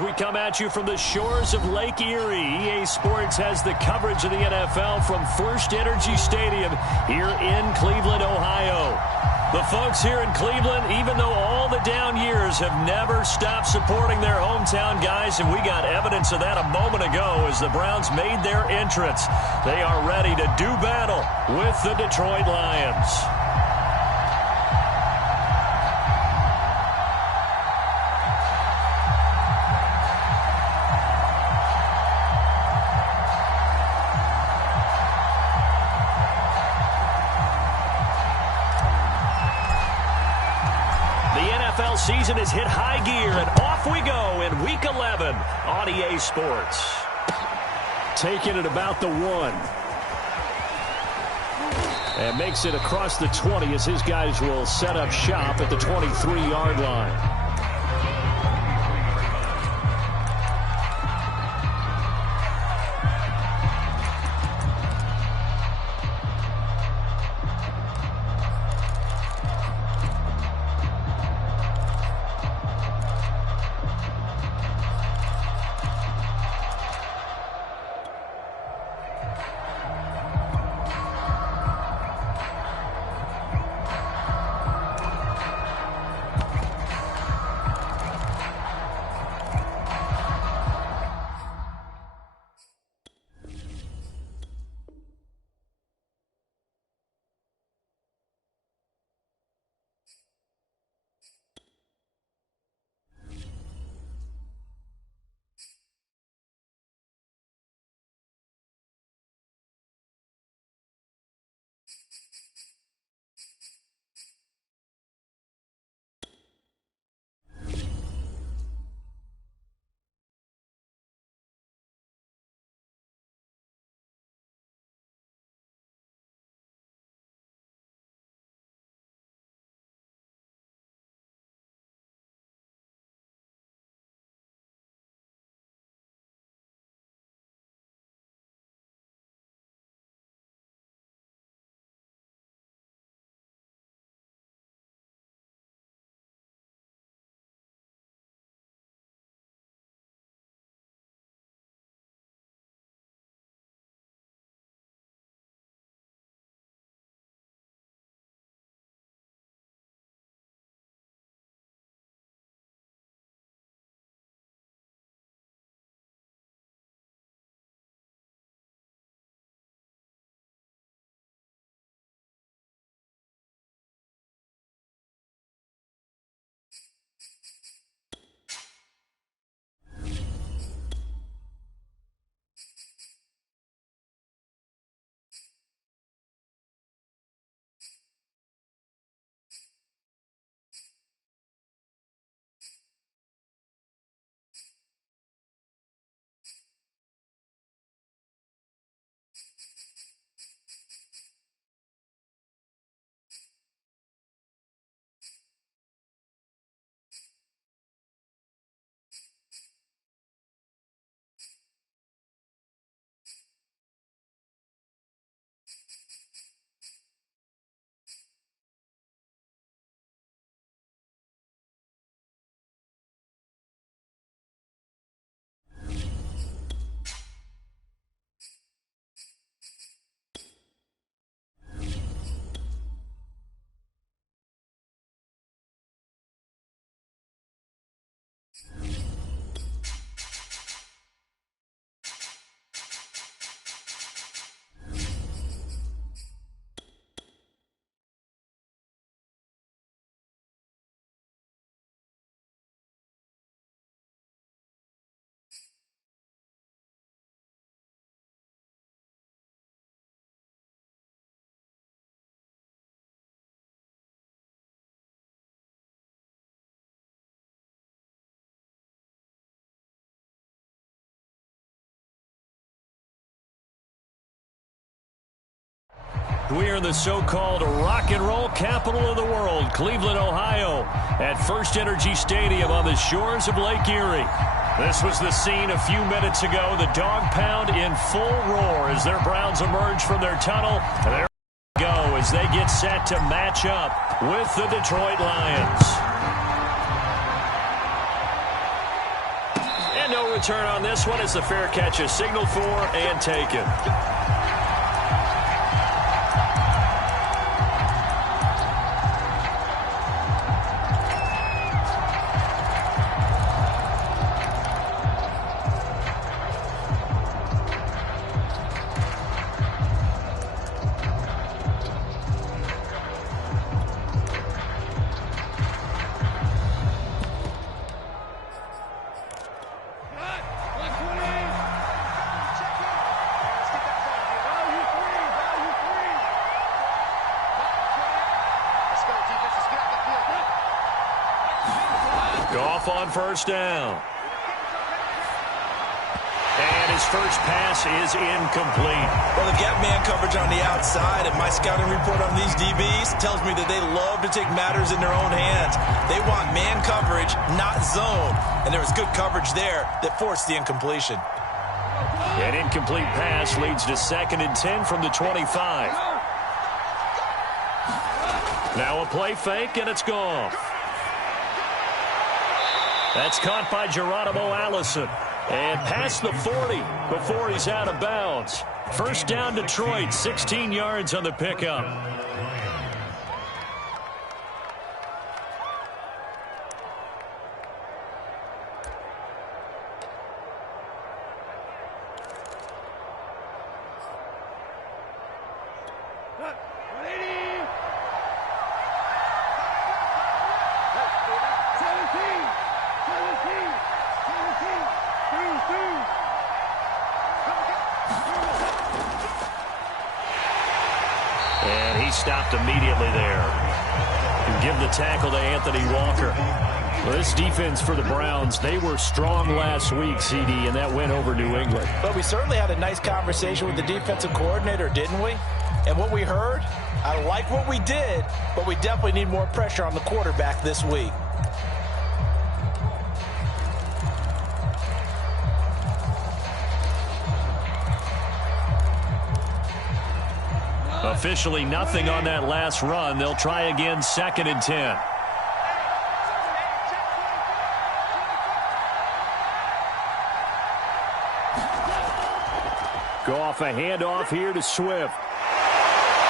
We come at you from the shores of Lake Erie. EA Sports has the coverage of the NFL from First Energy Stadium here in Cleveland, Ohio. The folks here in Cleveland, even though all the down years, have never stopped supporting their hometown guys, and we got evidence of that a moment ago as the Browns made their entrance. They are ready to do battle with the Detroit Lions. Season has hit high gear, and off we go in Week 11 on EA Sports. Taking it about the 1. And makes it across the 20 as his guys will set up shop at the 23-yard line. We are in the so-called rock and roll capital of the world, Cleveland, Ohio, at First Energy Stadium on the shores of Lake Erie. This was the scene a few minutes ago. The dog pound in full roar as their Browns emerge from their tunnel. And there they go as they get set to match up with the Detroit Lions. no return on this one as the fair catch is signaled for and taken. Goff on first down. And his first pass is incomplete. Well, they've got man coverage on the outside, and my scouting report on these DBs tells me that they love to take matters in their own hands. They want man coverage, not zone. And there was good coverage there that forced the incompletion. An incomplete pass leads to 2nd and 10 from the 25. Now a play fake, and it's gone. That's caught by Geronimo Allison. And past the 40 before he's out of bounds. First down Detroit, 16 yards on the pickup. And he stopped immediately there. And give the tackle to Anthony Walker. Well, this defense for the Browns, they were strong last week, CD, and that went over New England. But we certainly had a nice conversation with the defensive coordinator, didn't we? And what we heard, I like what we did, but we definitely need more pressure on the quarterback this week. Officially nothing on that last run. They'll try again, 2nd and 10. Go off a handoff here to Swift.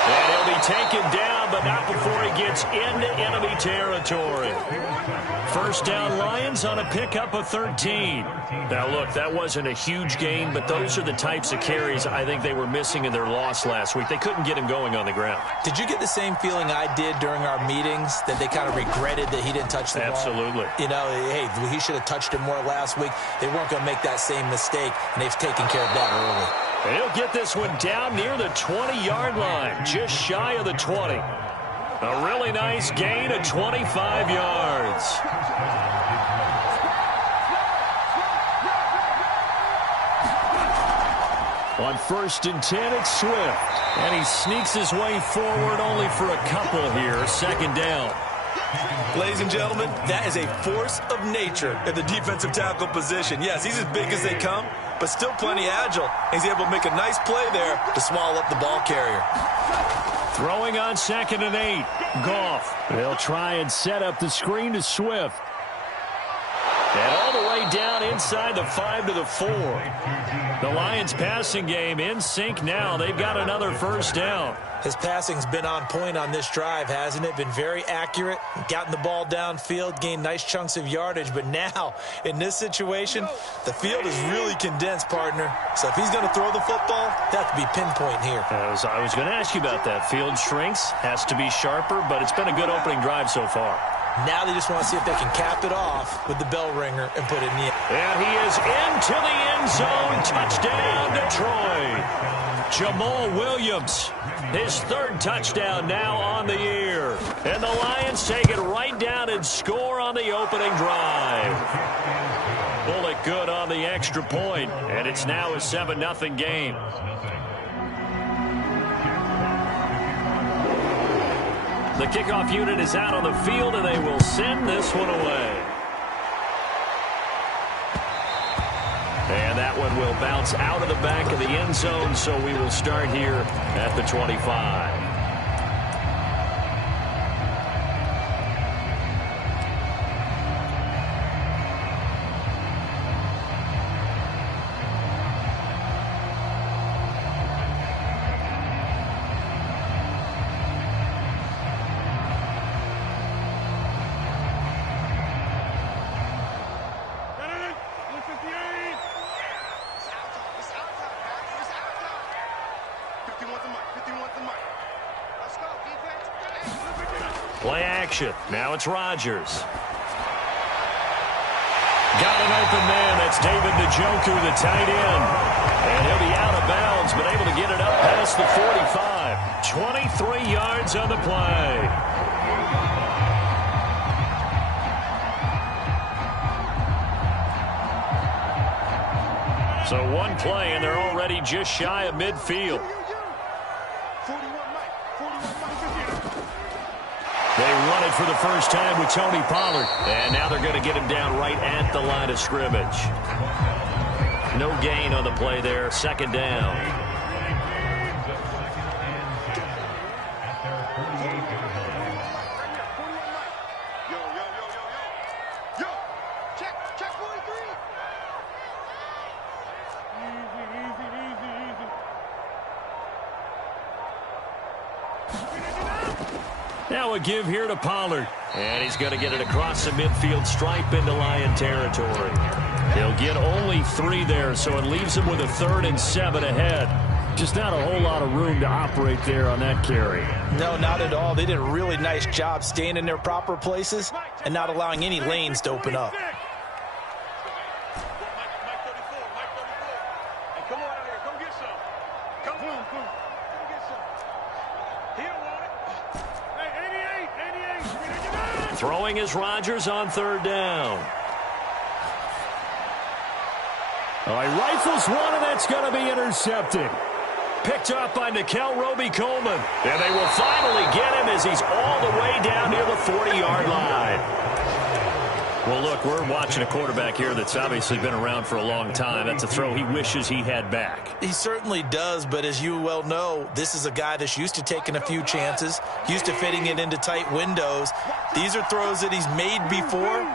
And he'll be taken down, but not before he gets into enemy territory. First down Lions on a pickup of 13. Now, look, that wasn't a huge gain, but those are the types of carries I think they were missing in their loss last week. They couldn't get him going on the ground. Did you get the same feeling I did during our meetings, that they kind of regretted that he didn't touch the ball? Absolutely. You know, hey, he should have touched it more last week. They weren't going to make that same mistake, and they've taken care of that early. And he'll get this one down near the 20-yard line, just shy of the 20. A really nice gain of 25 yards. On 1st and 10, it's Swift. And he sneaks his way forward only for a couple here. 2nd down. Ladies and gentlemen, that is a force of nature at the defensive tackle position. Yes, he's as big as they come, but still plenty agile. He's able to make a nice play there to swallow up the ball carrier. Throwing on 2nd and 8. Goff. They'll try and set up the screen to Swift. And all the way down inside the 5 to the 4. The Lions passing game in sync now. They've got another first down. His passing's been on point on this drive, hasn't it? Been very accurate, gotten the ball downfield, gained nice chunks of yardage. But now, in this situation, the field is really condensed, partner. So if he's going to throw the football, that has to be pinpoint here. I was going to ask you about that. Field shrinks, has to be sharper, but it's been a good opening drive so far. Now they just want to see if they can cap it off with the bell ringer and put it in the end. And he is into the end zone. Touchdown, Detroit. Jamal Williams, his 3rd touchdown now on the year. And the Lions take it right down and score on the opening drive. Pull it good on the extra point, and it's now a 7-0 game. The kickoff unit is out on the field, and they will send this one away. And that one will bounce out of the back of the end zone, so we will start here at the 25. action. Now it's Rodgers. Got an open man. That's David Njoku, the tight end. And he'll be out of bounds, but able to get it up past the 45. 23 yards on the play. So one play, and they're already just shy of midfield. They run it for the first time with Tony Pollard. And now they're going to get him down right at the line of scrimmage. No gain on the play there. Second down. Now a give here to Pollard. And he's going to get it across the midfield stripe into Lion territory. He'll get only 3 there, so it leaves him with a 3rd and 7 ahead. Just not a whole lot of room to operate there on that carry. No, not at all. They did a really nice job staying in their proper places and not allowing any lanes to open up. Throwing is Rodgers on 3rd down. He rifles one, and that's going to be intercepted. Picked up by Nikel Roby-Coleman. And they will finally get him as he's all the way down near the 40-yard line. Well, look, we're watching a quarterback here that's obviously been around for a long time. That's a throw he wishes he had back. He certainly does, but as you well know, this is a guy that's used to taking a few chances, used to fitting it into tight windows. These are throws that he's made before.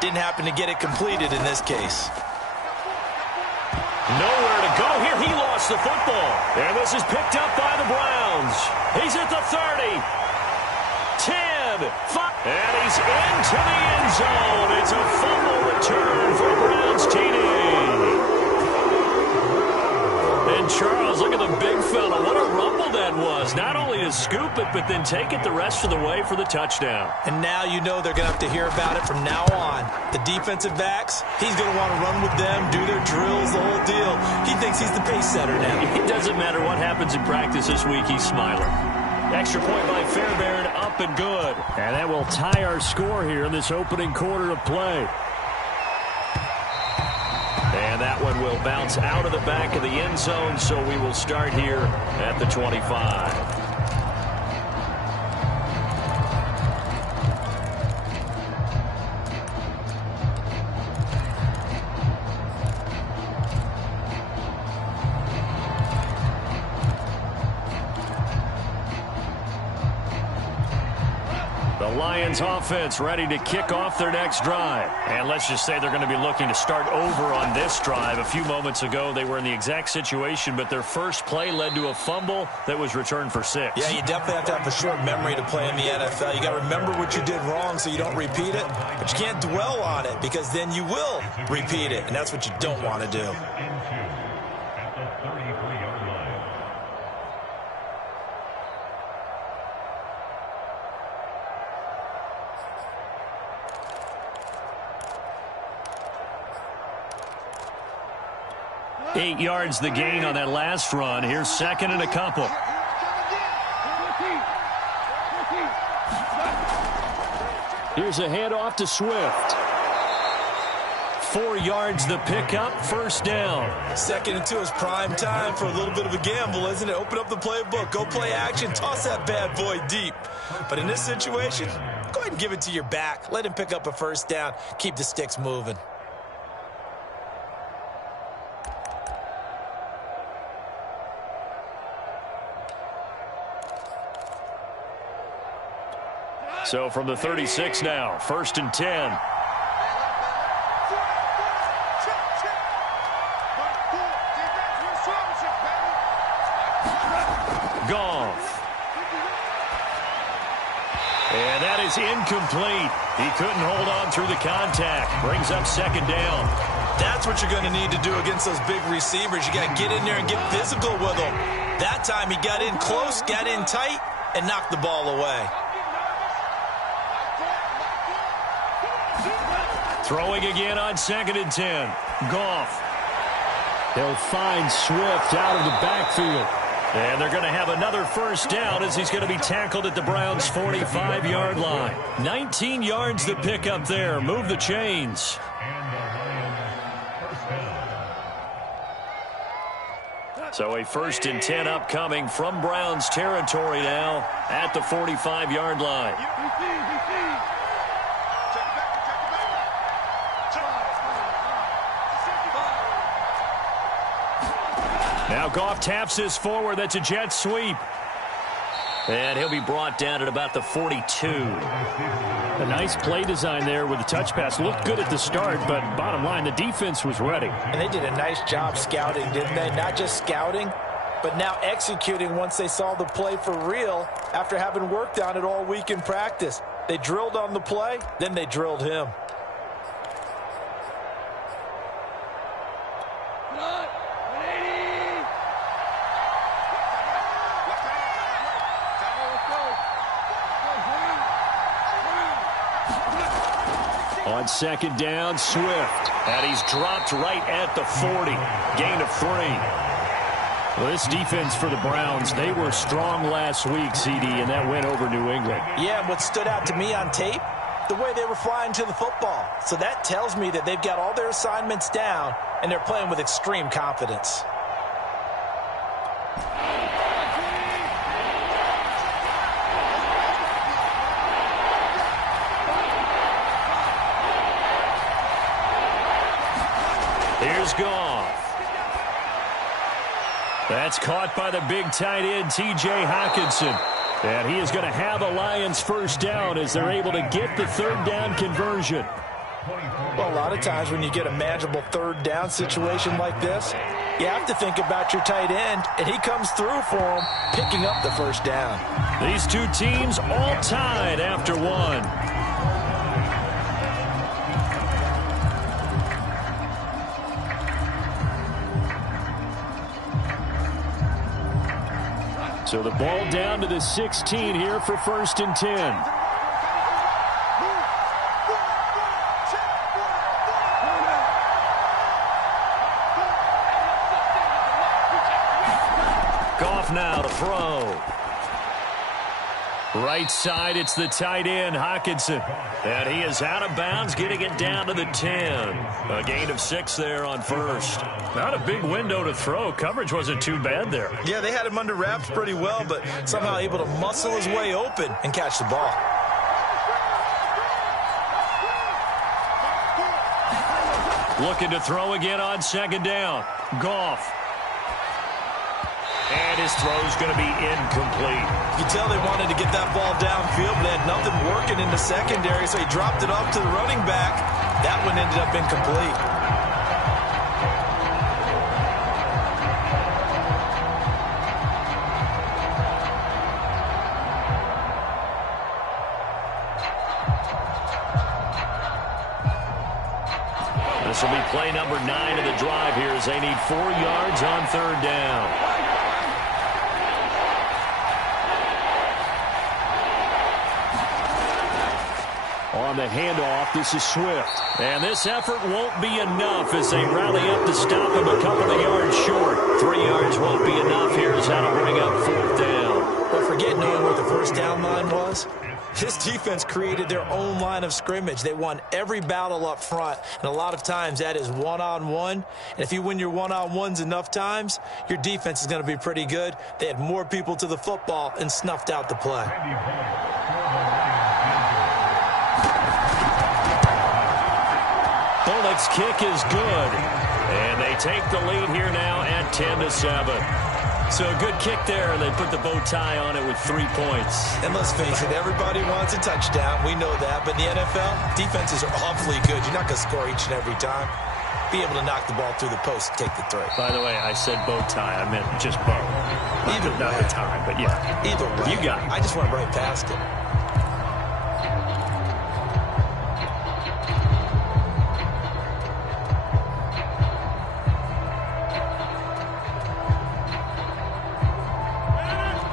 Didn't happen to get it completed in this case. Nowhere to go here. He lost the football. And this is picked up by the Browns. He's at the 30. 10. 5. And he's into the end zone. It's a fumble return for a Browns TD. And Charles, look at the big fella. What a rumble that was. Not only to scoop it, but then take it the rest of the way for the touchdown. And now you know they're going to have to hear about it from now on. The defensive backs, he's going to want to run with them, do their drills, the whole deal. He thinks he's the pace setter now. It doesn't matter what happens in practice this week. He's smiling. Extra point by Fairbairn, up and good. And that will tie our score here in this opening quarter of play. And that one will bounce out of the back of the end zone, so we will start here at the 25. Lions offense ready to kick off their next drive. And let's just say they're going to be looking to start over on this drive. A few moments ago, they were in the exact situation, but their first play led to a fumble that was returned for 6. Yeah, you definitely have to have a short memory to play in the NFL. You got to remember what you did wrong so you don't repeat it, but you can't dwell on it because then you will repeat it, and that's what you don't want to do. Eight yards the gain on that last run. Here's 2nd and a couple. Here's a handoff to Swift. 4 yards the pickup, 1st down. 2nd and 2 is prime time for a little bit of a gamble, isn't it? Open up the playbook, go play action, toss that bad boy deep. But in this situation, go ahead and give it to your back. Let him pick up a 1st down. Keep the sticks moving. So from the 36 now, 1st and 10. Goff. And that is incomplete. He couldn't hold on through the contact. Brings up 2nd down. That's what you're going to need to do against those big receivers. You got to get in there and get physical with them. That time he got in close, got in tight, and knocked the ball away. Throwing again on 2nd and 10. Goff. He'll find Swift out of the backfield. And they're going to have another first down as he's going to be tackled at the Browns' 45-yard line. 19 yards to pick up there. Move the chains. So a 1st and 10 upcoming from Browns territory now at the 45-yard line. Now Goff taps this forward. That's a jet sweep. And he'll be brought down at about the 42. A nice play design there with the touch pass. Looked good at the start, but bottom line, the defense was ready. And they did a nice job scouting, didn't they? Not just scouting, but now executing once they saw the play for real after having worked on it all week in practice. They drilled on the play, then they drilled him. On 2nd down, Swift. And he's dropped right at the 40. Gain of 3. Well, this defense for the Browns, they were strong last week, CD, and that went over New England. Yeah, and what stood out to me on tape, the way they were flying to the football. So that tells me that they've got all their assignments down, and they're playing with extreme confidence. Here's Goff. That's caught by the big tight end, T.J. Hockenson. And he is going to have a Lions first down as they're able to get the 3rd down conversion. Well, a lot of times when you get a manageable 3rd down situation like this, you have to think about your tight end, and he comes through for him, picking up the first down. These two teams all tied after 1. So the ball down to the 16 here for 1st and 10. Goff now to throw. Right side, it's the tight end, Hockenson. And he is out of bounds, getting it down to the 10. A gain of 6 there on 1st. Not a big window to throw. Coverage wasn't too bad there. Yeah, they had him under wraps pretty well, but somehow able to muscle his way open and catch the ball. Looking to throw again on 2nd down. Goff. And his throw's going to be incomplete. You can tell they wanted to get that ball downfield, but they had nothing working in the secondary, so he dropped it off to the running back. That one ended up incomplete. This will be play number 9 of the drive here as they need 4 yards on 3rd down. On the handoff, this is Swift. And this effort won't be enough as they rally up to stop him a couple of yards short. 3 yards won't be enough here as that'll bring up 4th down. But forget knowing what the first down line was. This defense created their own line of scrimmage. They won every battle up front, and a lot of times that is one-on-one. And if you win your one-on-ones enough times, your defense is going to be pretty good. They had more people to the football and snuffed out the play. Bullock's kick is good. And they take the lead here now at 10-7. So a good kick there, and they put the bow tie on it with 3 points. And let's face it, everybody wants a touchdown. We know that. But in the NFL, defenses are awfully good. You're not going to score each and every time. Be able to knock the ball through the post and take the throw. By the way, I said bow tie. I meant just bow. Either way. Not the tie, but yeah. Either way. You got it. I just went right past it.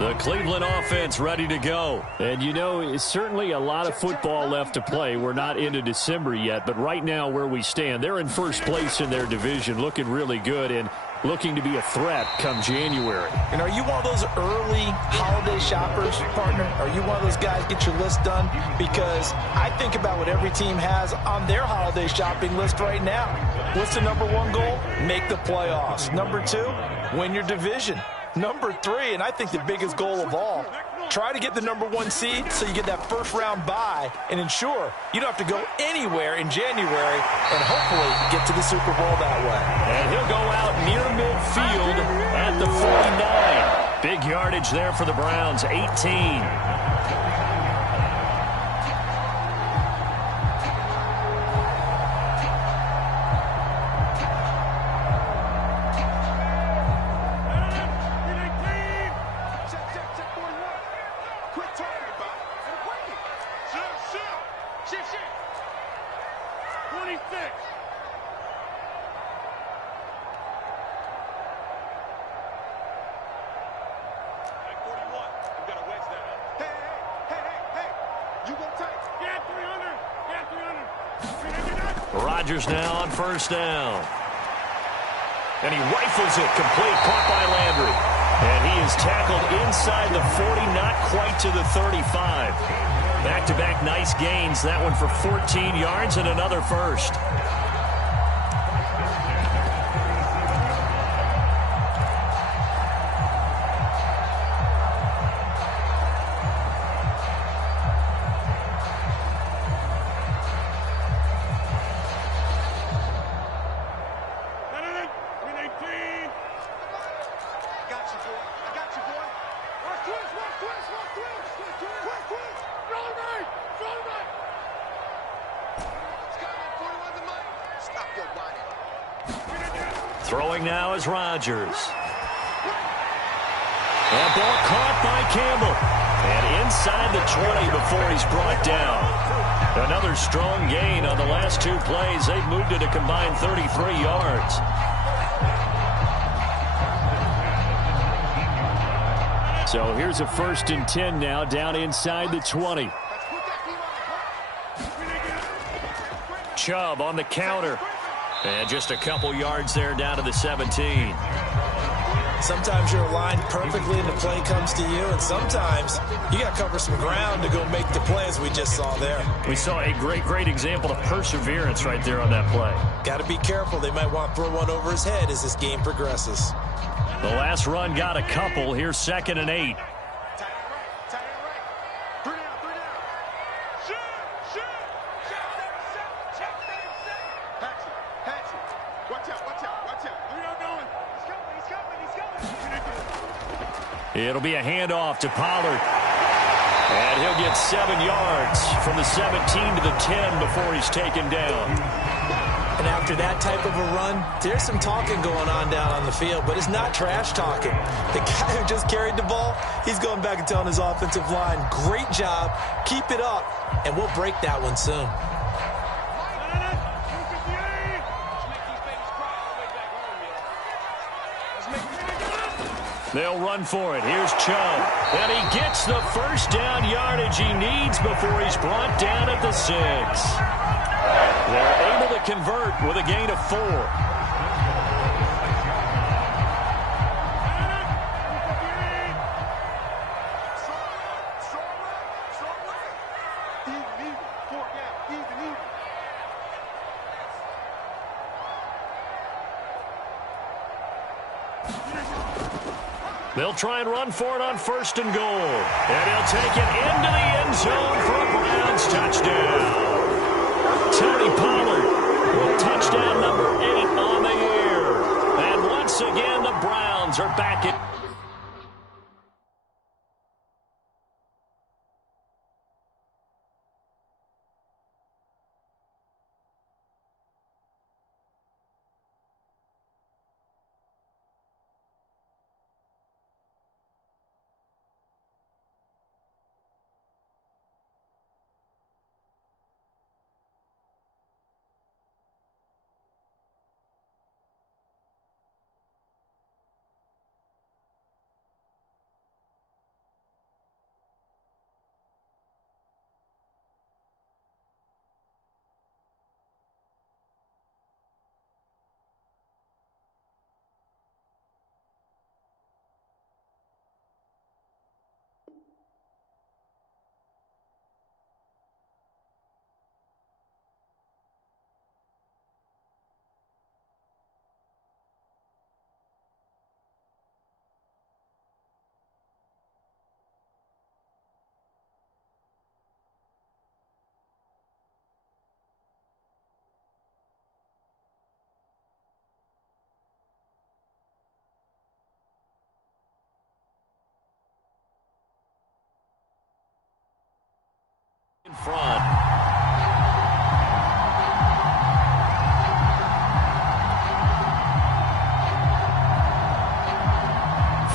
The Cleveland offense ready to go. And, you know, it's certainly a lot of football left to play. We're not into December yet, but right now where we stand, they're in first place in their division, looking really good and looking to be a threat come January. And are you one of those early holiday shoppers, partner? Are you one of those guys get your list done? Because I think about what every team has on their holiday shopping list right now. What's the number one goal? Make the playoffs. Number two, win your division. Number three, and I think the biggest goal of all, try to get the number one seed so you get that first round bye and ensure you don't have to go anywhere in January and hopefully get to the Super Bowl that way. And he'll go out near midfield at the 49. Big yardage there for the Browns, 18. Rodgers now on first down. And he rifles it complete, caught by Landry. And he is tackled inside the 40, not quite to the 35. Back-to-back nice gains. That one for 14 yards and another first. Throwing now is Rodgers. That ball caught by Campbell. And inside the 20 before he's brought down. Another strong gain on the last two plays. They've moved it a combined 33 yards. So here's a 1st and 10 now down inside the 20. Chubb on the counter. And just a couple yards there down to the 17. Sometimes you're aligned perfectly and the play comes to you, and sometimes you got to cover some ground to go make the play, as we just saw there. We saw a great example of perseverance right there on that play. Got to be careful. They might want to throw one over his head as this game progresses. The last run got a couple. Here's 2nd and 8. It'll be a handoff to Pollard. And he'll get 7 yards from the 17 to the 10 before he's taken down. And after that type of a run, there's some talking going on down on the field, but it's not trash talking. The guy who just carried the ball, he's going back and telling his offensive line, great job, keep it up, and we'll break that one soon. They'll run for it. Here's Chubb. And he gets the first down yardage he needs before he's brought down at the 6. They're able to convert with a gain of 4. They'll try and run for it on 1st and goal. And he'll take it into the end zone for a Browns touchdown. Tony Pollard with touchdown number 8 on the year. And once again, the Browns are back at Front.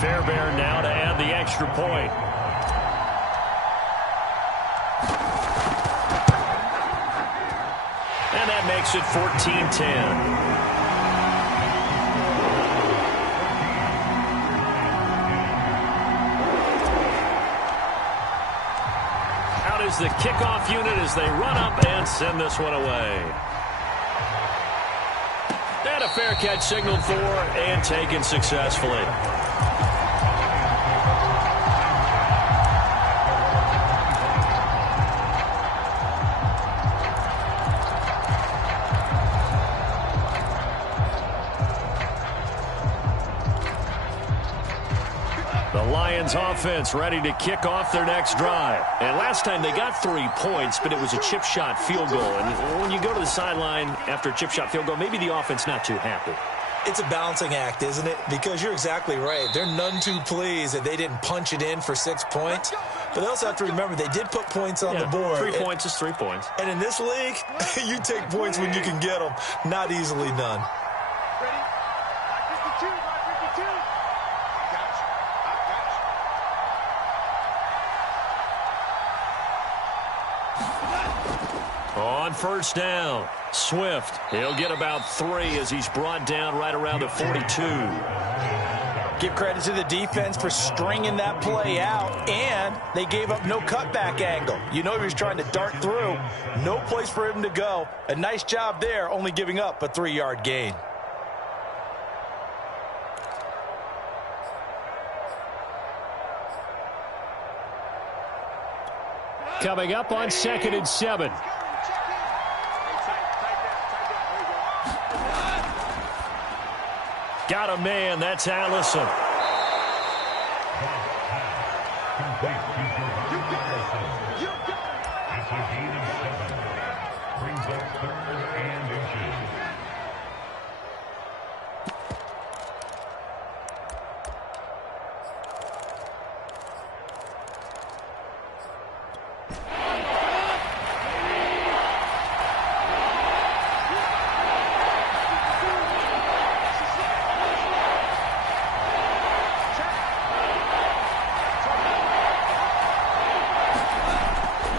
Fairbairn now to add the extra point. And that makes it 14-10. Is the kickoff unit as they run up and send this one away. And a fair catch signaled for and taken successfully. Offense ready to kick off their next drive. And last time they got 3 points, but it was a chip shot field goal. And when you go to the sideline after a chip shot field goal, maybe the offense not too happy. It's a balancing act, isn't it? Because you're exactly right. They're none too pleased that they didn't punch it in for 6 points. But they also have to remember they did put points on the board. 3 points is 3 points. And in this league, you take points when you can get them. Not easily done. On first down, Swift. He'll get about 3 as he's brought down right around the 42. Give credit to the defense for stringing that play out, and they gave up no cutback angle. You know he was trying to dart through. No place for him to go. A nice job there, only giving up a 3-yard gain. Coming up on 2nd and 7. Got a man. That's Allison.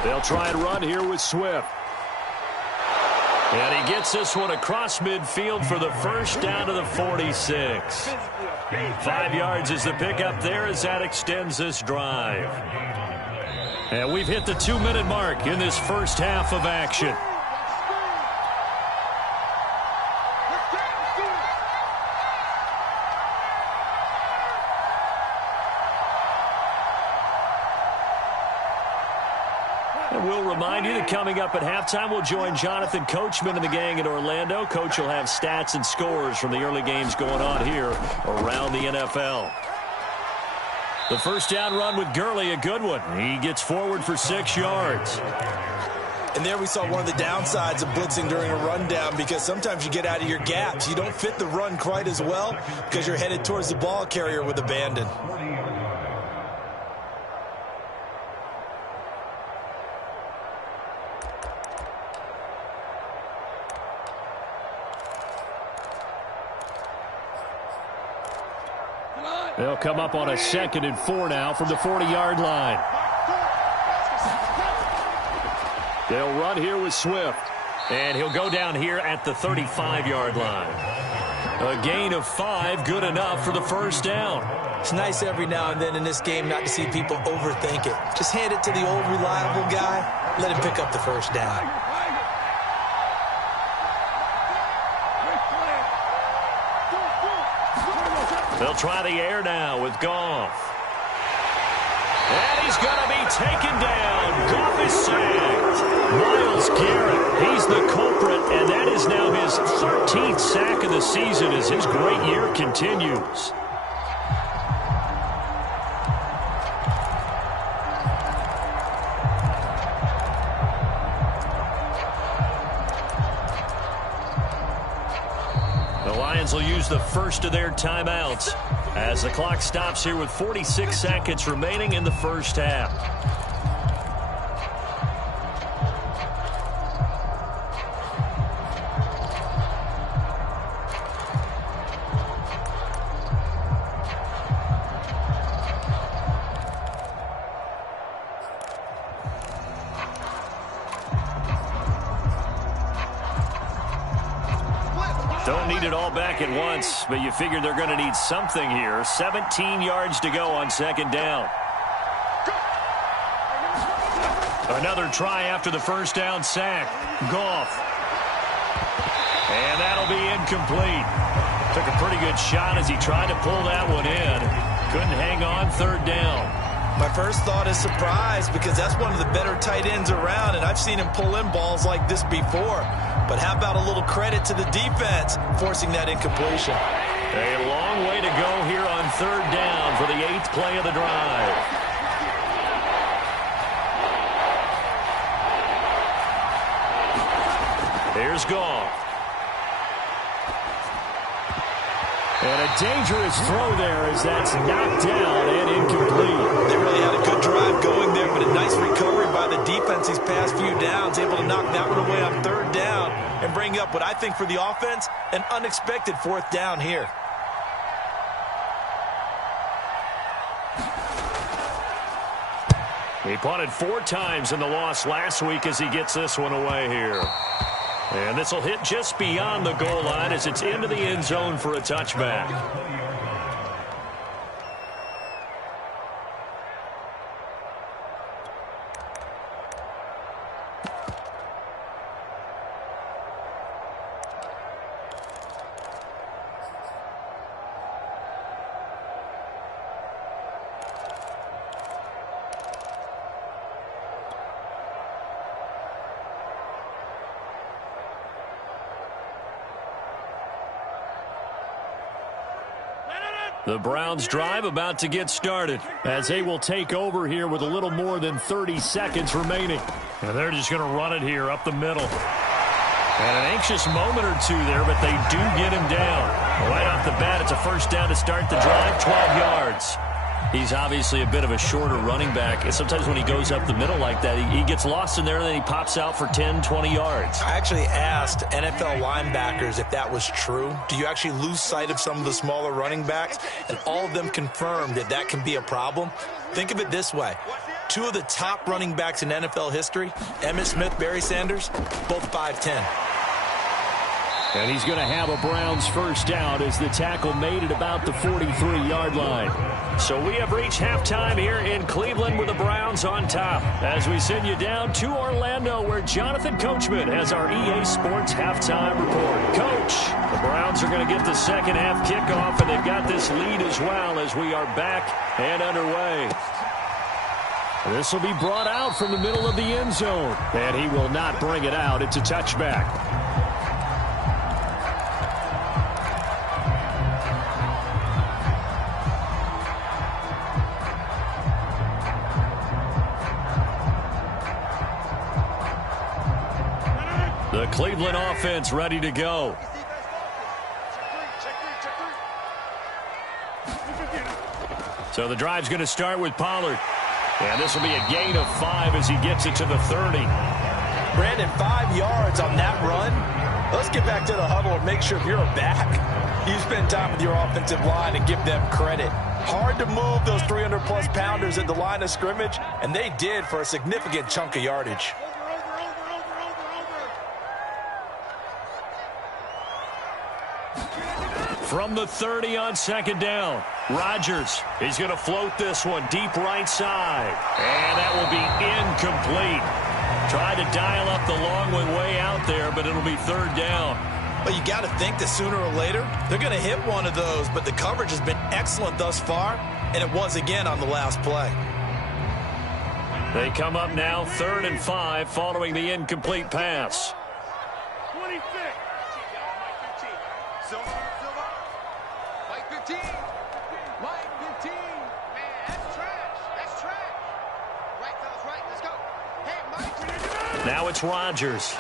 They'll try and run here with Swift. And he gets this one across midfield for the first down to the 46. 5 yards is the pickup there as that extends this drive. And we've hit the 2-minute mark in this first half of action. We'll remind you that coming up at halftime, we'll join Jonathan Coachman and the gang in Orlando. Coach will have stats and scores from the early games going on here around the NFL. The first down run with Gurley, a good one. He gets forward for 6 yards. And there we saw one of the downsides of blitzing during a rundown, because sometimes you get out of your gaps. You don't fit the run quite as well because you're headed towards the ball carrier with abandon. They'll come up on a 2nd and 4 now from the 40-yard line. They'll run here with Swift. And he'll go down here at the 35-yard line. A gain of 5, good enough for the first down. It's nice every now and then in this game not to see people overthink it. Just hand it to the old reliable guy. Let him pick up the first down. They'll try the air now with Goff. And he's going to be taken down. Goff is sacked. Myles Garrett, he's the culprit, and that is now his 13th sack of the season as his great year continues. Will use the first of their timeouts as the clock stops here with 46 seconds remaining in the first half. Don't need it all back at once, but you figure they're going to need something here. 17 yards to go on second down. Another try after the first down sack. Goff. And that'll be incomplete. Took a pretty good shot as he tried to pull that one in. Couldn't hang on third down. My first thought is surprise because that's one of the better tight ends around, and I've seen him pull in balls like this before. But how about a little credit to the defense forcing that incompletion? A long way to go here on third down for the 8th play of the drive. Here's Goff. And a dangerous throw there as that's knocked down and incomplete. They really had a good drive going there, but a nice recovery by the defense these past few downs, able to knock that one away on third down and bring up what I think for the offense, an unexpected 4th down here. He punted 4 times in the loss last week as he gets this one away here. And this will hit just beyond the goal line as it's into the end zone for a touchback. The Browns drive about to get started as they will take over here with a little more than 30 seconds remaining. And they're just going to run it here up the middle. And an anxious moment or two there, but they do get him down. Right off the bat, it's a first down to start the drive, 12 yards. He's obviously a bit of a shorter running back. And sometimes when he goes up the middle like that, he gets lost in there and then he pops out for 10, 20 yards. I actually asked NFL linebackers if that was true. Do you actually lose sight of some of the smaller running backs? And all of them confirmed that that can be a problem. Think of it this way. 2 of the top running backs in NFL history, Emmitt Smith, Barry Sanders, both 5'10". And he's going to have a Browns first down as the tackle made at about the 43-yard line. So we have reached halftime here in Cleveland with the Browns on top. As we send you down to Orlando where Jonathan Coachman has our EA Sports halftime report. Coach, the Browns are going to get the second half kickoff, and they've got this lead as well as we are back and underway. This will be brought out from the middle of the end zone. And he will not bring it out. It's a touchback. The Cleveland offense ready to go. So the drive's going to start with Pollard. And this will be a gain of 5 as he gets it to the 30. Brandon, 5 yards on that run. Let's get back to the huddle and make sure if you're a back, you spend time with your offensive line and give them credit. Hard to move those 300-plus pounders at the line of scrimmage, and they did for a significant chunk of yardage. From the 30 on second down, Rodgers, he's going to float this one deep right side. And that will be incomplete. Tried to dial up the long one way out there, but it'll be third down. But you got to think that sooner or later, they're going to hit one of those, but the coverage has been excellent thus far, and it was again on the last play. They come up now 3rd and 5 following the incomplete pass. 26. Silver. Mike 15. Mike 15. Man, that's trash. That's trash. Right, fellas, right. Let's go. Hey, Mike. Now it's Rodgers.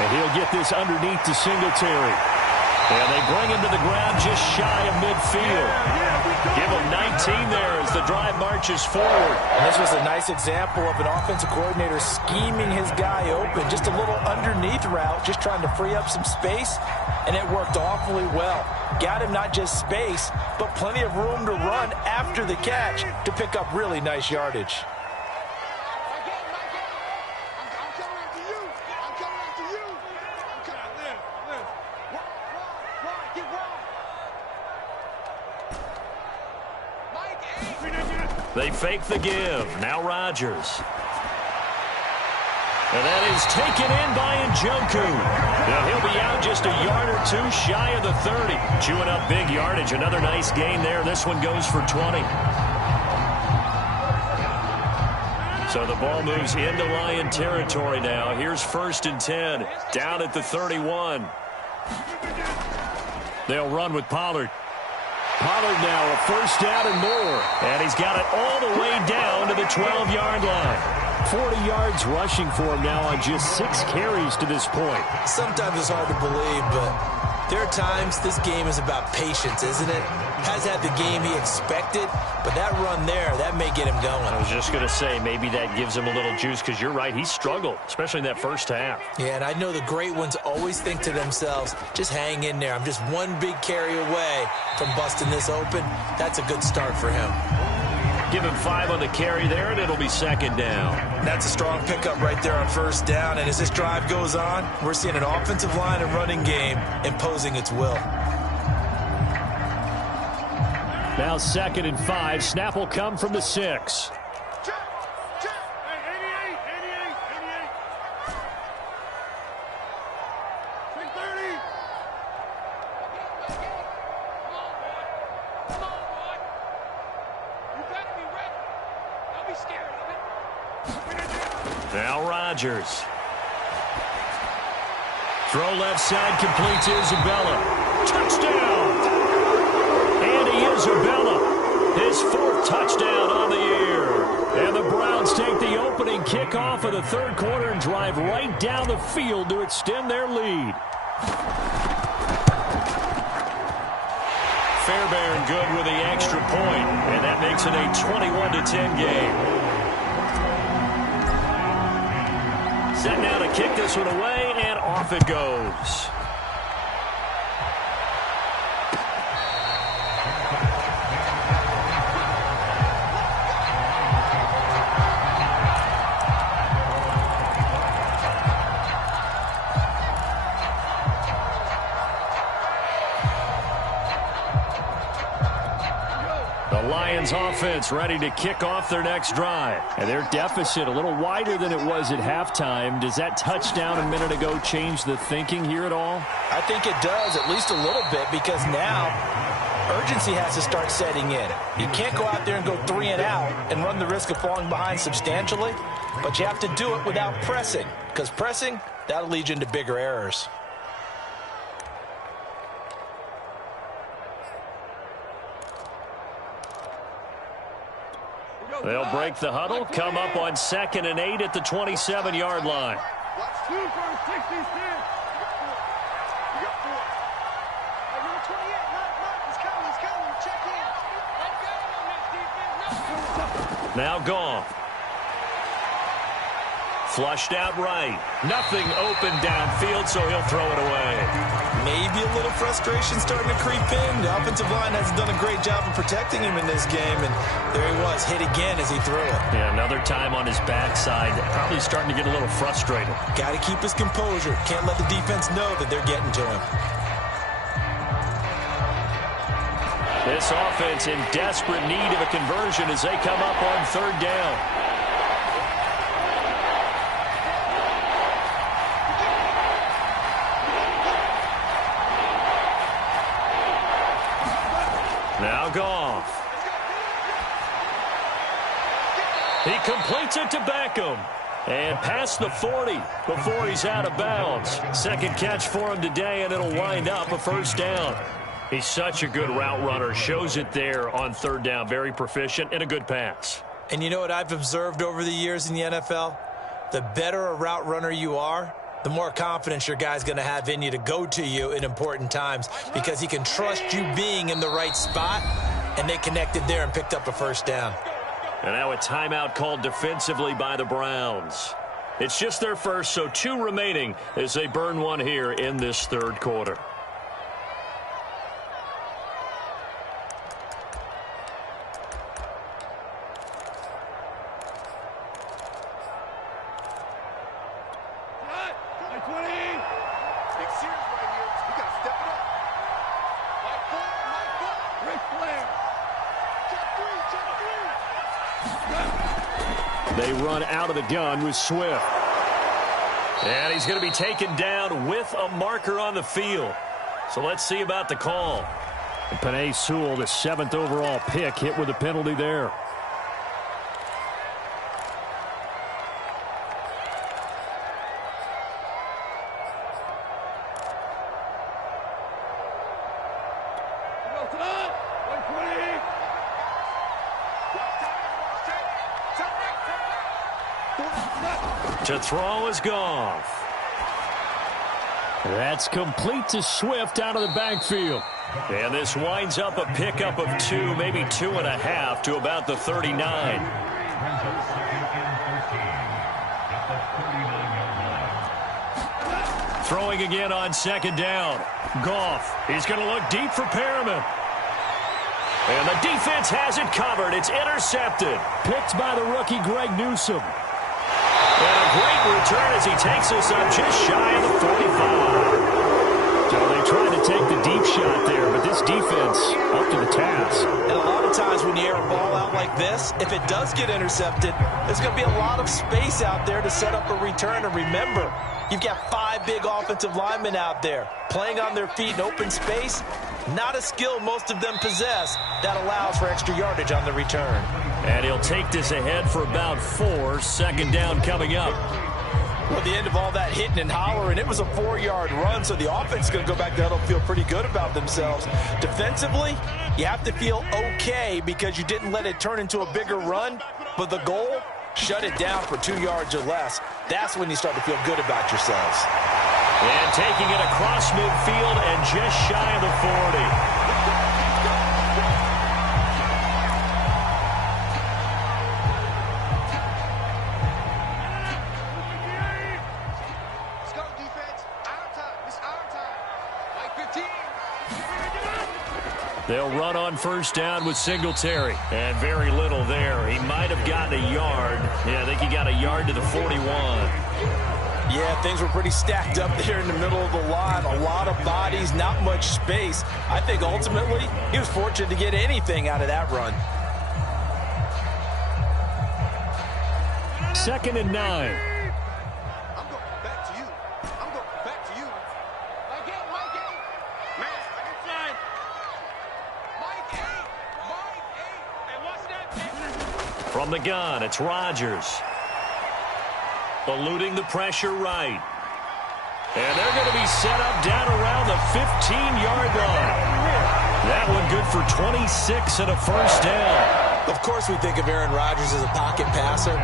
And he'll get this underneath to Singletary. And they bring him to the ground just shy of midfield. Give him 19 there as the drive marches forward. And this was a nice example of an offensive coordinator scheming his guy open. Just a little underneath route, just trying to free up some space, and it worked awfully well. Got him not just space, but plenty of room to run after the catch to pick up really nice yardage. They fake the give. Now Rodgers. And that is taken in by Njoku. Now he'll be out just a yard or two shy of the 30. Chewing up big yardage. Another nice gain there. This one goes for 20. So the ball moves into Lion territory now. Here's 1st and 10. Down at the 31. They'll run with Pollard. Pollard now a 1st down and more. And he's got it all the way down to the 12-yard line. 40 yards rushing for him now on just 6 carries to this point. Sometimes it's hard to believe, but there are times this game is about patience, isn't it? Has had the game he expected, but that run there, that may get him going. I was just going to say, maybe that gives him a little juice, because you're right, he struggled, especially in that first half. Yeah, and I know the great ones always think to themselves, just hang in there. I'm just one big carry away from busting this open. That's a good start for him. Give him 5 on the carry there, and it'll be 2nd down. That's a strong pickup right there on 1st down, and as this drive goes on, we're seeing an offensive line and running game imposing its will. Now 2nd and 5. Snap will come from the 6. Now Rodgers. Throw left side, complete to Isabella. Touchdown! Andy Isabella, his 4th touchdown on the year. And the Browns take the opening kickoff of the 3rd quarter and drive right down the field to extend their lead. Fairbairn good with the extra point, and that makes it a 21-10 game. Set now to kick this one away, and off it goes. Lions offense ready to kick off their next drive. And their deficit a little wider than it was at halftime. Does that touchdown a minute ago change the thinking here at all? I think it does, at least a little bit, because now urgency has to start setting in. You can't go out there and go 3 and out and run the risk of falling behind substantially, but you have to do it without pressing, because pressing, that'll lead you into bigger errors. They'll break the huddle, come up on 2nd and 8 at the 27-yard line. Now Goff. Flushed out right. Nothing open downfield, so he'll throw it away. Maybe a little frustration starting to creep in. The offensive line hasn't done a great job of protecting him in this game, and there he was, hit again as he threw it. Yeah, another time on his backside. Probably starting to get a little frustrated. Got to keep his composure. Can't let the defense know that they're getting to him. This offense in desperate need of a conversion as they come up on 3rd down. Now Goff. He completes it to Beckham. And past the 40 before he's out of bounds. 2nd catch for him today, and it'll wind up a 1st down. He's such a good route runner. Shows it there on 3rd down. Very proficient and a good pass. And you know what I've observed over the years in the NFL? The better a route runner you are, the more confidence your guy's going to have in you to go to you in important times, because he can trust you being in the right spot, and they connected there and picked up a 1st down. And now a timeout called defensively by the Browns. It's just their first, so 2 remaining as they burn one here in this 3rd quarter. They run out of the gun with Swift. And he's going to be taken down with a marker on the field. So let's see about the call. And Penei Sewell, the 7th overall pick, hit with a penalty there. To throw is Goff. That's complete to Swift out of the backfield. And this winds up a pickup of 2, maybe 2.5 to about the 39. Throwing again on 2nd down. Goff. He's going to look deep for Perriman. And the defense has it covered. It's intercepted. Picked by the rookie Greg Newsome. And a great return as he takes us up just shy of the 45. So they tried to take the deep shot there, but this defense up to the task. And a lot of times when you air a ball out like this, if it does get intercepted, there's going to be a lot of space out there to set up a return. And remember, you've got 5 big offensive linemen out there playing on their feet in open space. Not a skill most of them possess that allows for extra yardage on the return. And he'll take this ahead for about 4. 2nd down coming up. Well, the end of all that hitting and hollering, it was a 4-yard run, so the offense is going to go back there and feel pretty good about themselves. Defensively, you have to feel okay because you didn't let it turn into a bigger run, but the goal, shut it down for 2 yards or less. That's when you start to feel good about yourselves. And taking it across midfield and just shy of the 40. They'll run on 1st down with Singletary. And very little there. He might have gotten a yard. Yeah, I think he got a yard to the 41. Yeah, things were pretty stacked up there in the middle of the line. A lot of bodies, not much space. I think ultimately he was fortunate to get anything out of that run. 2nd and 9. From the gun, it's Rodgers. Eluding the pressure right. And they're going to be set up down around the 15-yard line. That one good for 26 and a 1st down. Of course we think of Aaron Rodgers as a pocket passer,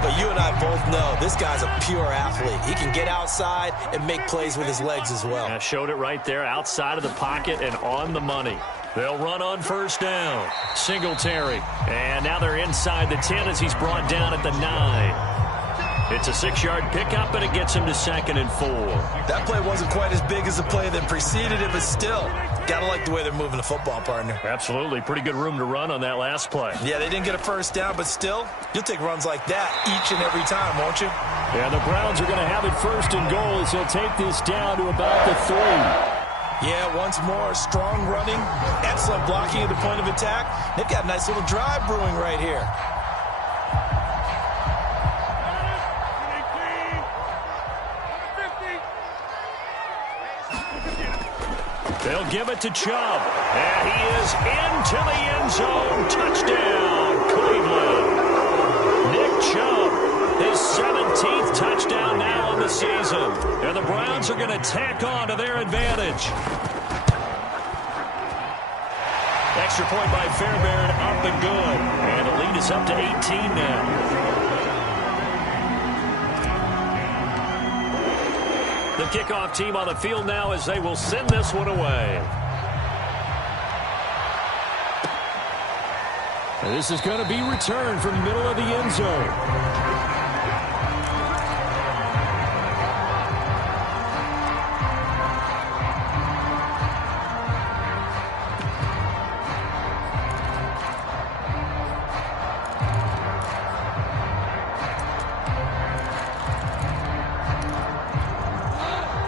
but you and I both know this guy's a pure athlete. He can get outside and make plays with his legs as well. I showed it right there, outside of the pocket and on the money. They'll run on 1st down. Singletary. And now they're inside the 10 as he's brought down at the 9. It's a 6-yard pickup, and it gets him to 2nd and 4. That play wasn't quite as big as the play that preceded it, but still, got to like the way they're moving the football, partner. Absolutely. Pretty good room to run on that last play. Yeah, they didn't get a 1st down, but still, you'll take runs like that each and every time, won't you? Yeah, the Browns are going to have it 1st and goal as they'll take this down to about the 3. Yeah, once more, strong running, excellent blocking at the point of attack. They've got a nice little drive brewing right here. They'll give it to Chubb. And he is into the end zone. Touchdown, Cleveland. Nick Chubb, his 17th touchdown now on the season. And the Browns are going to tack on to their advantage. Extra point by Fairbairn, up and good. And the lead is up to 18 now. The kickoff team on the field now as they will send this one away. And this is going to be returned from the middle of the end zone.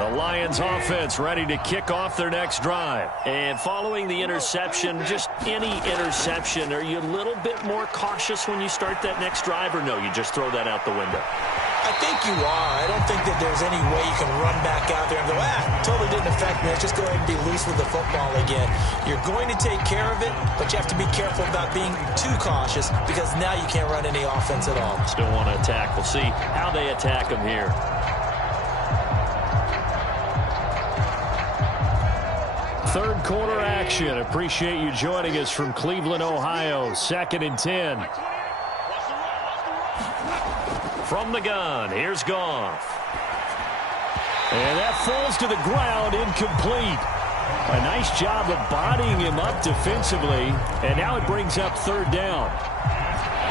The Lions offense ready to kick off their next drive. And following the interception, just any interception, are you a little bit more cautious when you start that next drive, or no, you just throw that out the window? I think you are. I don't think that there's any way you can run back out there and go, totally didn't affect me. Let's just go ahead and be loose with the football again. You're going to take care of it, but you have to be careful about being too cautious because now you can't run any offense at all. Still want to attack. We'll see how they attack them here. Third quarter action. Appreciate you joining us from Cleveland, Ohio. 2nd and 10. From the gun, here's Goff. And that falls to the ground, incomplete. A nice job of bodying him up defensively. And now it brings up 3rd down.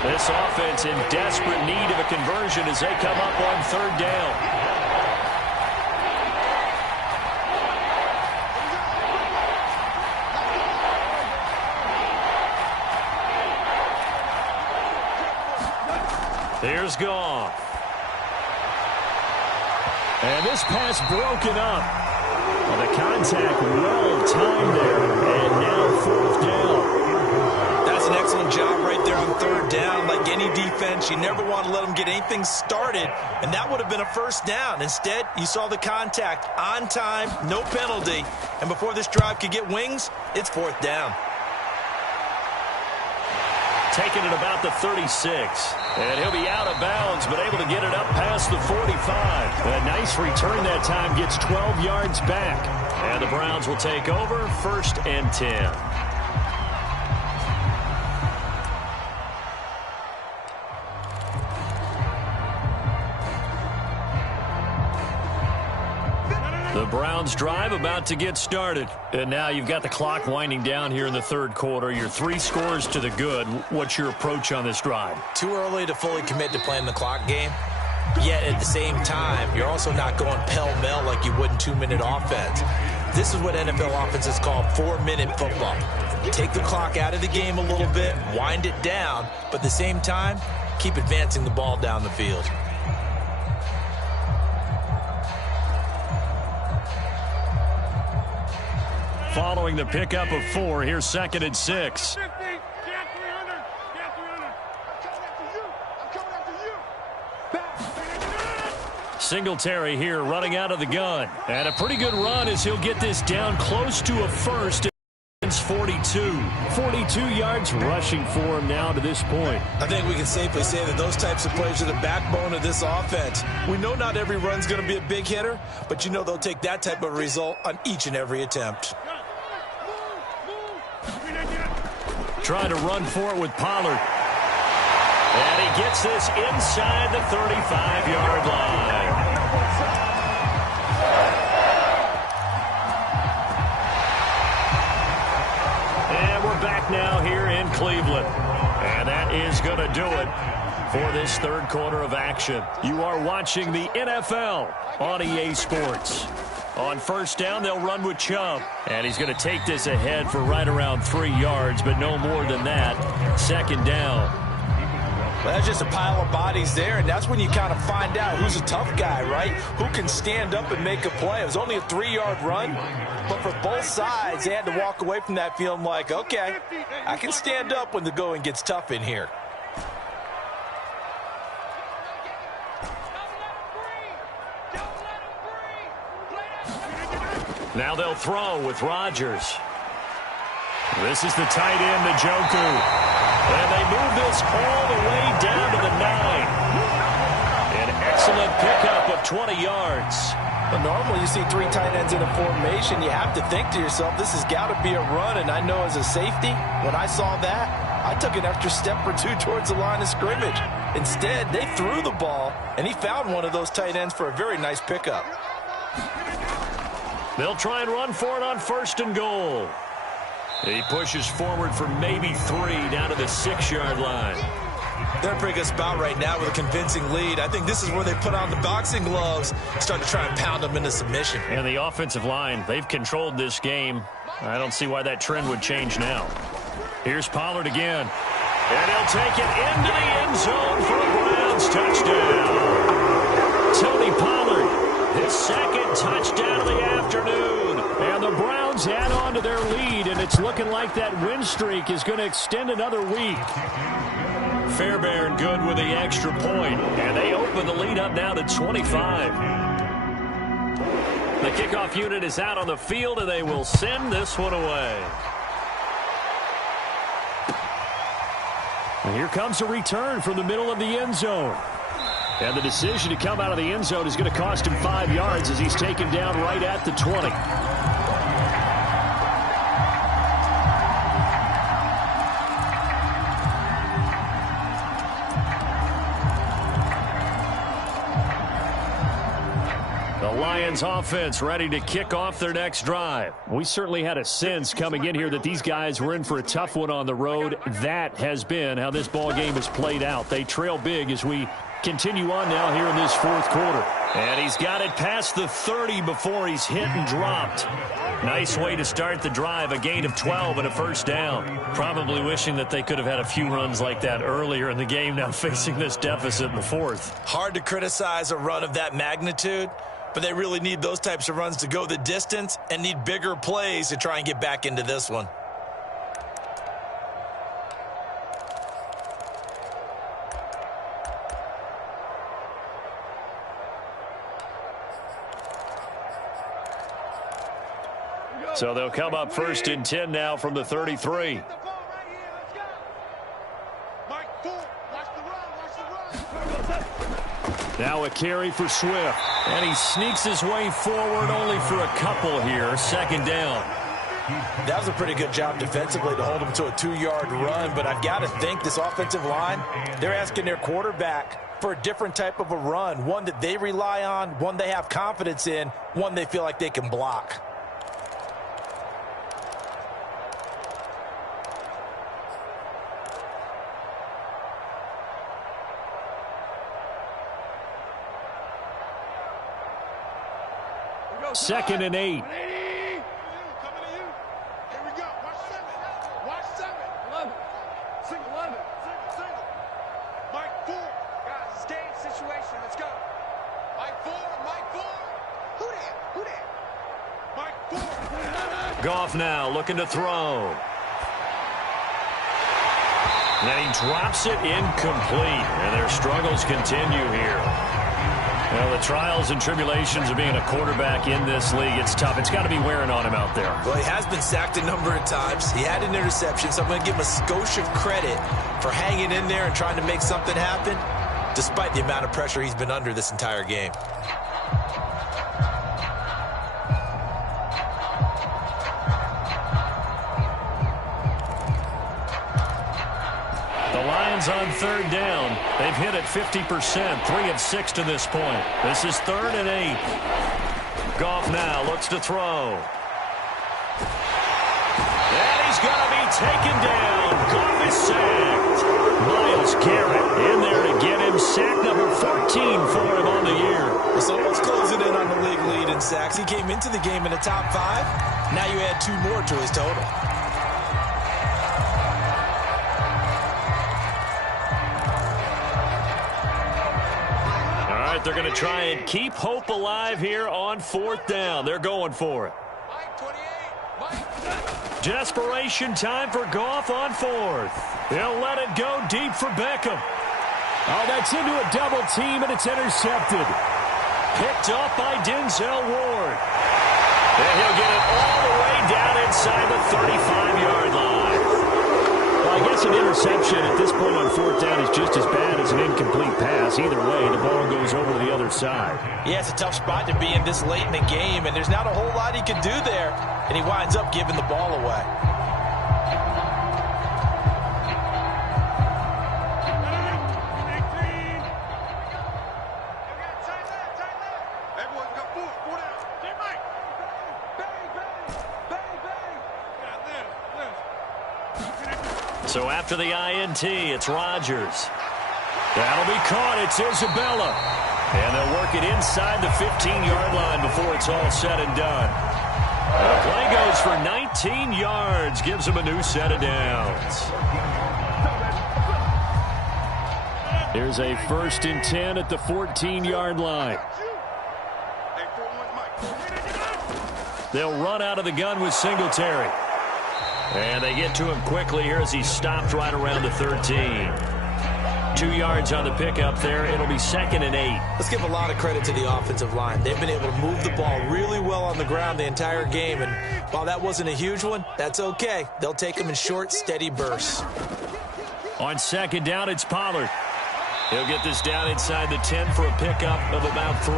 This offense in desperate need of a conversion as they come up on 3rd down. Here's Goff. And this pass broken up. Well, the contact well timed there. And now 4th down. That's an excellent job right there on 3rd down. Like any defense, you never want to let them get anything started. And that would have been a 1st down. Instead, you saw the contact on time, no penalty. And before this drive could get wings, it's 4th down. Taking it about the 36. And he'll be out of bounds, but able to get it up past the 45. A nice return that time, gets 12 yards back. And the Browns will take over, 1st and 10. The Browns drive about to get started. And now you've got the clock winding down here in the 3rd quarter. You're 3 scores to the good. What's your approach on this drive? Too early to fully commit to playing the clock game. Yet at the same time, you're also not going pell-mell like you would in 2-minute offense. This is what NFL offenses call 4-minute football. Take the clock out of the game a little bit, wind it down, but at the same time, keep advancing the ball down the field. Following the pickup of 4, here's 2nd and 6. Singletary here running out of the gun. And a pretty good run as he'll get this down close to a 1st. It's 42. 42 yards rushing for him now to this point. I think we can safely say that those types of plays are the backbone of this offense. We know not every run's going to be a big hitter, but you know they'll take that type of result on each and every attempt. Trying to run for it with Pollard. And he gets this inside the 35-yard line. And we're back now here in Cleveland. And that is going to do it for this 3rd quarter of action. You are watching the NFL on EA Sports. On 1st down, they'll run with Chubb. And he's going to take this ahead for right around 3 yards, but no more than that. 2nd down. Well, that's just a pile of bodies there, and that's when you kind of find out who's a tough guy, right? Who can stand up and make a play. It was only a 3-yard run, but for both sides, they had to walk away from that feeling like, okay, I can stand up when the going gets tough in here. Now they'll throw with Rodgers. This is the tight end, Njoku. And they move this all the way down to the 9. An excellent pickup of 20 yards. But normally you see 3 tight ends in a formation. You have to think to yourself, this has got to be a run. And I know as a safety, when I saw that, I took an extra step or 2 towards the line of scrimmage. Instead, they threw the ball, and he found one of those tight ends for a very nice pickup. They'll try and run for it on 1st and goal. He pushes forward for maybe 3 down to the 6-yard line. They're in a pretty good spot right now with a convincing lead. I think this is where they put on the boxing gloves, start to try and pound them into submission. And the offensive line, they've controlled this game. I don't see why that trend would change now. Here's Pollard again. And he'll take it into the end zone for a Browns touchdown. Tony Pollard, his 2nd touchdown looking like that win streak is going to extend another week. Fairbairn good with the extra point, and they open the lead up now to 25. The kickoff unit is out on the field, and they will send this one away. And here comes a return from the middle of the end zone. And the decision to come out of the end zone is going to cost him 5 yards as he's taken down right at the 20. Lions offense ready to kick off their next drive. We certainly had a sense coming in here that these guys were in for a tough one on the road. That has been how this ball game has played out. They trail big as we continue on now here in this fourth quarter. And he's got it past the 30 before he's hit and dropped. Nice way to start the drive, a gain of 12 and a first down. Probably wishing that they could have had a few runs like that earlier in the game, now facing this deficit in the fourth. Hard to criticize a run of that magnitude, but they really need those types of runs to go the distance and need bigger plays to try and get back into this one. So they'll come up first and 10 now from the 33. Now a carry for Swift. And he sneaks his way forward only for a couple here. Second down. That was a pretty good job defensively to hold him to a 2-yard run, but I've got to think this offensive line, they're asking their quarterback for a different type of a run, one that they rely on, one they have confidence in, one they feel like they can block. Second and 8. Goff now looking to throw. Then he drops it incomplete. And their struggles continue here. Well, the trials and tribulations of being a quarterback in this league, it's tough. It's got to be wearing on him out there. Well, he has been sacked a number of times. He had an interception, so I'm going to give him a skosh of credit for hanging in there and trying to make something happen, despite the amount of pressure he's been under this entire game. On third down, they've hit it 50%, 3 of 6 to this point. This is 3rd and 8. Goff now looks to throw. And he's going to be taken down. Goff is sacked. Myles Garrett in there to get him. Sack number 14 for him on the year. Well, someone's closing in on the league lead in sacks. He came into the game in the top 5. Now you add 2 more to his total. They're going to try and keep hope alive here on 4th down. They're going for it. Desperation time for Goff on 4th. They'll let it go deep for Beckham. Oh, that's into a double team, and it's intercepted. Picked up by Denzel Ward. And he'll get it all the way down inside the 35-yard line. Well, I guess an interception at this point on 4th down is just as bad as an incomplete pass. Either way, the ball goes over to the other side. Yeah, it's a tough spot to be in this late in the game, and there's not a whole lot he can do there, and he winds up giving the ball away. So after the INT, it's Rodgers. That'll be caught. It's Isabella. And they'll work it inside the 15-yard line before it's all said and done. The play goes for 19 yards. Gives them a new set of downs. Here's a 1st and 10 at the 14-yard line. They'll run out of the gun with Singletary. And they get to him quickly here as he stopped right around the 13. 2 yards on the pickup there. It'll be 2nd and 8. Let's give a lot of credit to the offensive line. They've been able to move the ball really well on the ground the entire game. And while that wasn't a huge one, that's okay. They'll take them in short, steady bursts. On 2nd down, it's Pollard. He'll get this down inside the 10 for a pickup of about 3.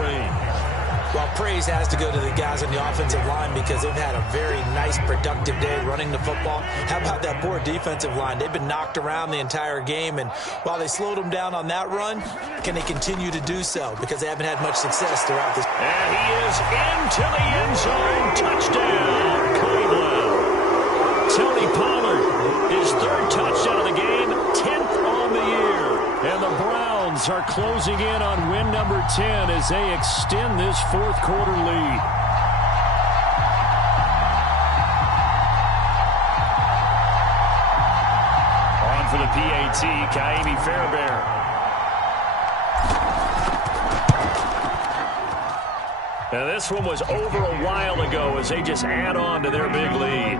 Well, praise has to go to the guys on the offensive line because they've had a very nice, productive day running the football. How about that poor defensive line? They've been knocked around the entire game, and while they slowed them down on that run, can they continue to do so? Because they haven't had much success throughout this. And he is into the end zone. Touchdown, Cleveland. Tony Pollard, his 3rd touchdown of the game, 10th on the year. And the Browns are closing in on win number 10 as they extend this 4th quarter lead. On for the PAT, Kaimi Fairbairn. Now this one was over a while ago as they just add on to their big lead.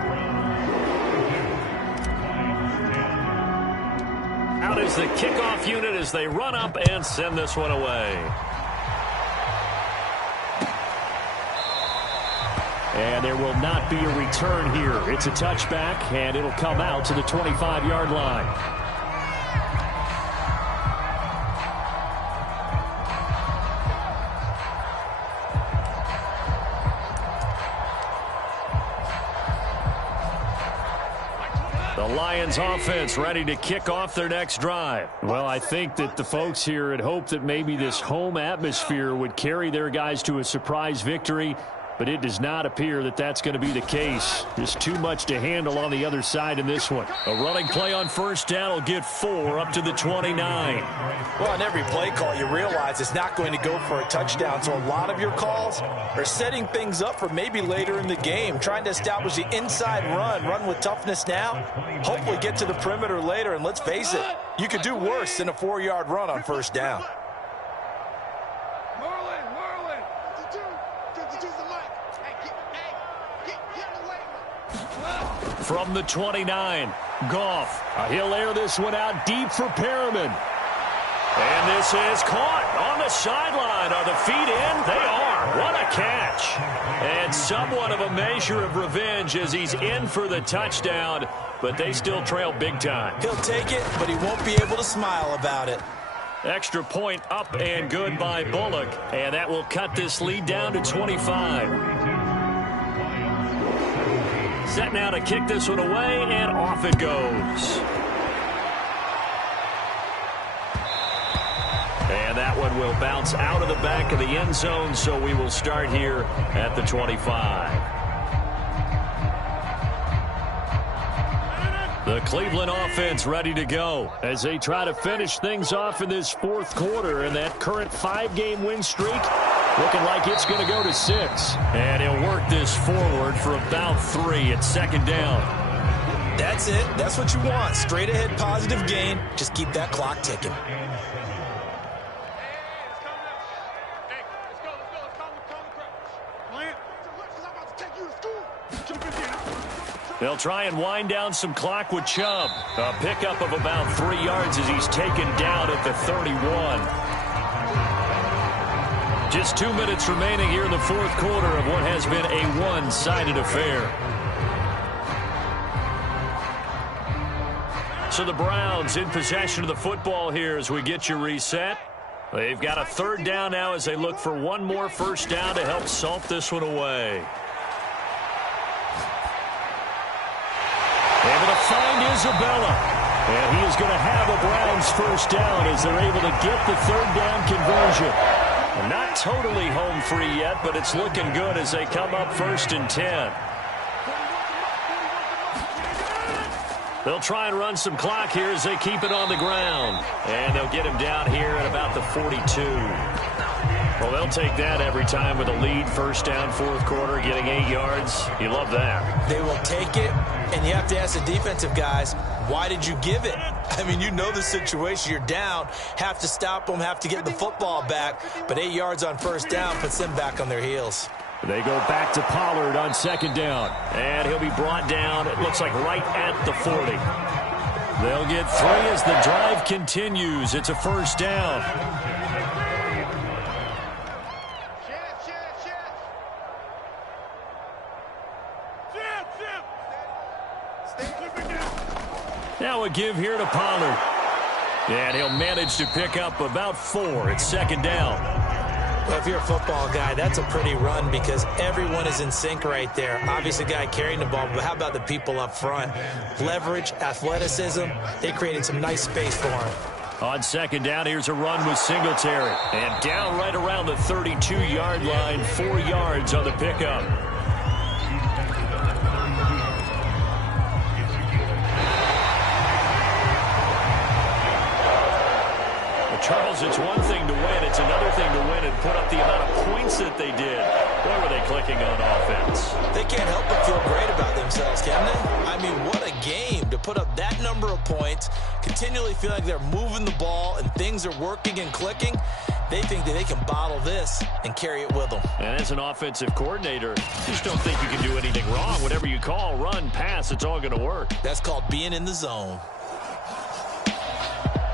Out is the kickoff unit as they run up and send this one away. And there will not be a return here. It's a touchback, and it'll come out to the 25-yard line. The Lions offense ready to kick off their next drive. Well, I think that the folks here had hoped that maybe this home atmosphere would carry their guys to a surprise victory, but it does not appear that that's going to be the case. There's too much to handle on the other side in this one. A running play on 1st down will get 4 up to the 29. Well, on every play call, you realize it's not going to go for a touchdown, so a lot of your calls are setting things up for maybe later in the game, trying to establish the inside run with toughness now, hopefully get to the perimeter later, and let's face it, you could do worse than a 4-yard run on 1st down. From the 29, Goff. He'll air this one out deep for Perriman. And this is caught on the sideline. Are the feet in? They are. What a catch. And somewhat of a measure of revenge as he's in for the touchdown, but they still trail big time. He'll take it, but he won't be able to smile about it. Extra point up and good by Bullock. And that will cut this lead down to 25. Set now to kick this one away, and off it goes. And that one will bounce out of the back of the end zone, so we will start here at the 25. The Cleveland offense ready to go as they try to finish things off in this 4th quarter, and that current 5-game win streak looking like it's going to go to 6. And he'll work this forward for about 3 at 2nd down. That's it. That's what you want. Straight ahead positive gain. Just keep that clock ticking. They'll try and wind down some clock with Chubb. A pickup of about 3 yards as he's taken down at the 31. Just 2 minutes remaining here in the 4th quarter of what has been a one-sided affair. So the Browns in possession of the football here as we get you reset. They've got a 3rd down now as they look for one more 1st down to help salt this one away. Able to find Isabella. And he is going to have a Browns 1st down as they're able to get the 3rd down conversion. Not totally home free yet, but it's looking good as they come up 1st and 10. They'll try and run some clock here as they keep it on the ground. And they'll get him down here at about the 42. Well, they'll take that every time with a lead. 1st down, 4th quarter, getting 8 yards. You love that. They will take it, and you have to ask the defensive guys, why did you give it? I mean, you know the situation. You're down, have to stop them, have to get the football back, but 8 yards on 1st down puts them back on their heels. They go back to Pollard on second down. And he'll be brought down, it looks like right at the 40. They'll get 3 as the drive continues. It's a first down. Now a give here to Pollard. And he'll manage to pick up about 4. It's second down. Well, if you're a football guy, that's a pretty run because everyone is in sync right there. Obviously, the guy carrying the ball, but how about the people up front? Leverage, athleticism, they created some nice space for him. On second down, here's a run with Singletary. And down right around the 32-yard line, 4 yards on the pickup. Charles, it's one thing to win. It's another thing to win and put up the amount of points that they did. Boy, were they clicking on offense. They can't help but feel great about themselves, can they? I mean, what a game to put up that number of points, continually feel like they're moving the ball and things are working and clicking. They think that they can bottle this and carry it with them. And as an offensive coordinator, you just don't think you can do anything wrong. Whatever you call, run, pass, it's all going to work. That's called being in the zone.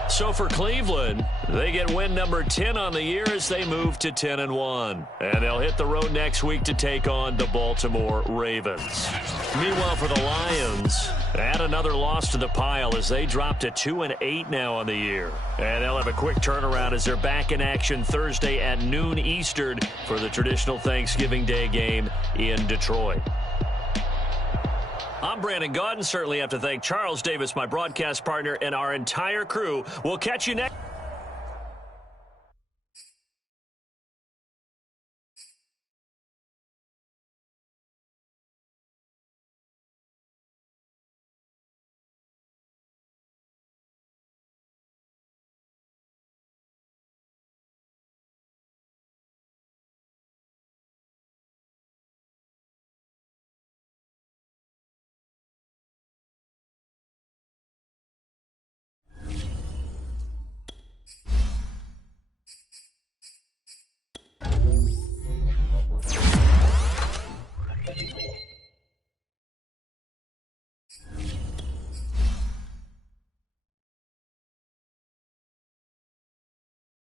So for Cleveland, they get win number 10 on the year as they move to 10-1. And they'll hit the road next week to take on the Baltimore Ravens. Meanwhile, for the Lions, add another loss to the pile as they drop to 2-8 now on the year. And they'll have a quick turnaround as they're back in action Thursday at noon Eastern for the traditional Thanksgiving Day game in Detroit. I'm Brandon Gaudin. Certainly have to thank Charles Davis, my broadcast partner, and our entire crew. We'll catch you next.